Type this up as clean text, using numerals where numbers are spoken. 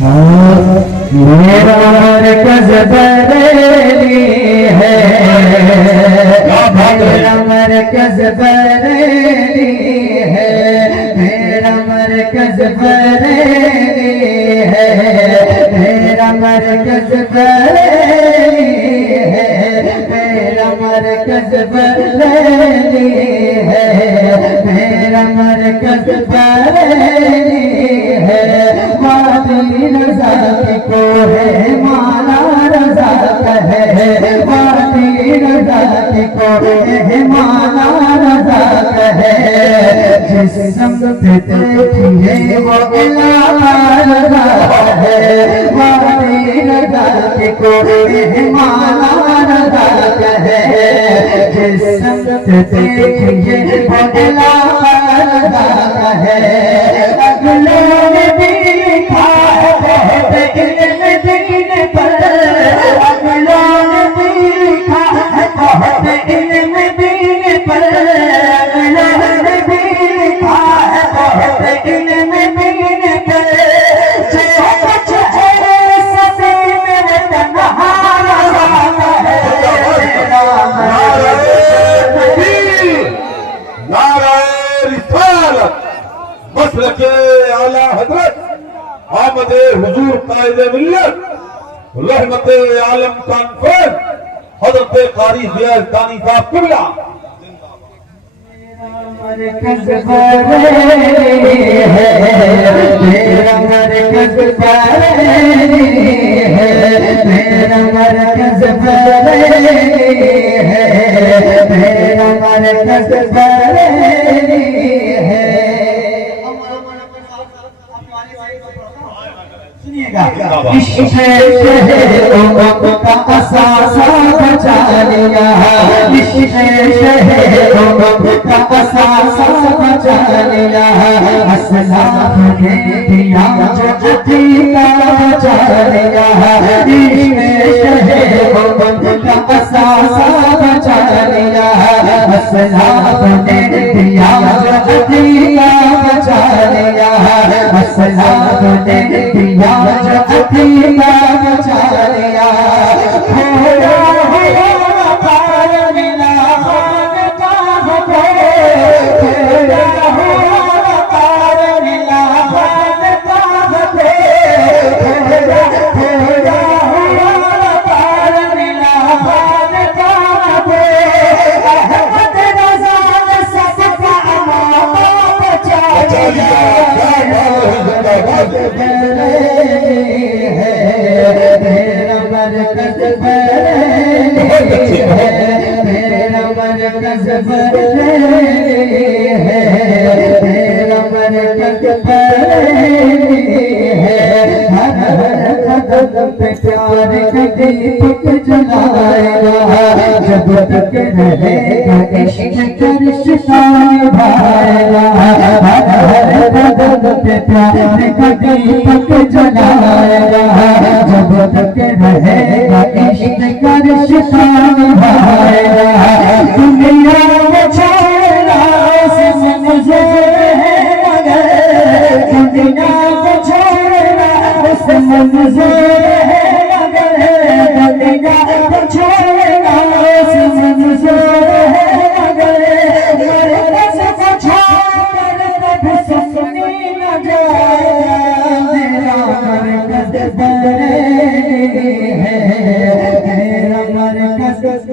میرا مرکز بریلی ہے، میرا مرکز بریلی ہے، میرا مرکز بریلی ہے، میرا مرکز بریلی ہے، میرا مرکز بریلی ہے، میرا مرکز بریلی ہے، وادی رضا کو ہے مالا رضا کا ہے، وادی رضا کو ہے مالا رضا کا ہے، جس سمت دیکھیے وہ علاقہ رضا کا ہے، وادی رضا کو ہے مالا رضا کا ہے، جس سمت دیکھیے وہ علاقہ رضا کا ہے، اگلوں نے بھی لکھا ہے بہت علم دین پر، اگلوں نے بھی لکھا ہے بہت علم دین پر، اگلوں نے بھی لکھا ہے بہت علم دین پر، جو کچھ ہے سبھی میں تنہا رہا ہے، نعرہ رسالت مسلک اعلی حضرت آمد حضور قائد ملت رحمت عالم کانفرنس حضرت قاری ضیاء الثانی صاحب قبلہ مرکز بریلی ہے، میرا مرکز بریلی ہے، میرا مرکز بریلی ہے، میرا مرکز بریلی ہے۔ عشق شہروں کا اثاثہ بچا لیا، عشق شہروں کا اثاثہ بچا لیا، اسلاف نے دیا جو عقیدہ بچا لیا، عشق شہروں کا اثاثہ بچا لیا، اسلاف نے دیا جو عقیدہ بچا لیا، اسلاف نے دیا جو عقیدہ بچا لیا، کھویا ہوا پار ملا خانقاہ کو، کھویا ہوا پار ملا خانقاہ کو، کھویا ہوا پار ملا خانقاہ کو، احمد رضا نے سب کا امامہ بچا لیا، میرا مرکز بریلی ہے، میرا مرکز بریلی ہے، میرا مرکز بریلی ہے، ہر قدم پہ پیار کا دیپک جلائے گا، جب تک رہے گا عشق کا رشتہ نبھائے گا، ہر قدم پہ پیار کا دیپک جلائے گا، جب تک رہے گا عشق کا رشتہ نبھائے گا، دنیا میں چھوڑنا اس میں منظور ہے مگر، دنیا میں چھوڑنا اس میں منظور ہے مگر، دنیا میں چھوڑنا اس میں منظور ہے مگر، مرکز کو چھوڑ کر کبھی سستی نہ جائے، میرا مرکز بریلی ہے، میرا مرکز